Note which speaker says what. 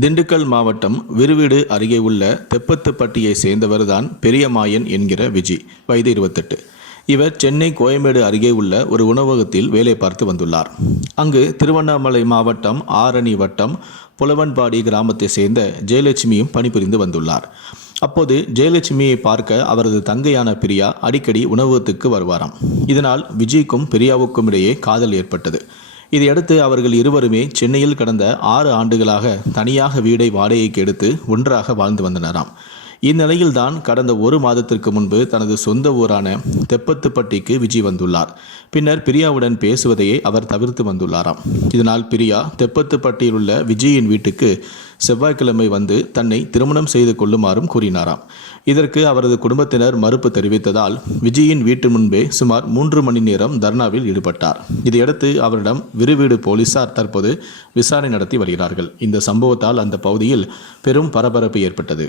Speaker 1: திண்டுக்கல் மாவட்டம் விருவீடு அருகே உள்ள தெப்பத்துப்பட்டியை சேர்ந்தவர்தான் பெரியமாயன் என்கிற விஜி வயது இருபத்தெட்டு. இவர் சென்னை கோயம்பேடு அருகே உள்ள ஒரு உணவகத்தில் வேலை பார்த்து வந்துள்ளார். அங்கு திருவண்ணாமலை மாவட்டம் ஆரணி வட்டம் புலவன்பாடி கிராமத்தை சேர்ந்த ஜெயலட்சுமியும் பணிபுரிந்து வந்துள்ளார். அப்போது ஜெயலட்சுமியை பார்க்க அவரது தங்கையான பிரியா அடிக்கடி உணவகத்துக்கு வருவாராம். இதனால் விஜய்க்கும் பிரியாவுக்கும் இடையே காதல் ஏற்பட்டது. இதையடுத்து அவர்கள் இருவருமே சென்னையில் கடந்த ஆறு ஆண்டுகளாக தனியாக வீடை வாடகைக்கு எடுத்து ஒன்றாக வாழ்ந்து வந்தனராம். இந்நிலையில்தான் கடந்த ஒரு மாதத்திற்கு முன்பு தனது சொந்த ஊரான தெப்பத்துப்பட்டிக்கு விஜய் வந்துள்ளார். பின்னர் பிரியாவுடன் பேசுவதையே அவர் தவிர்த்து வந்துள்ளாராம். இதனால் பிரியா தெப்பத்துப்பட்டியில் உள்ள விஜயின் வீட்டுக்கு செவ்வாய்க்கிழமை வந்து தன்னை திருமணம் செய்து கொள்ளுமாறும் கூறினாராம். இதற்கு அவரது குடும்பத்தினர் மறுப்பு தெரிவித்ததால் விஜயின் வீட்டு முன்பே சுமார் மூன்று மணி நேரம் தர்ணாவில் ஈடுபட்டார். இதையடுத்து அவரிடம் விருவீடு போலீசார் தற்போது விசாரணை நடத்தி வருகிறார்கள். இந்த சம்பவத்தால் அந்த பகுதியில் பெரும் பரபரப்பு ஏற்பட்டது.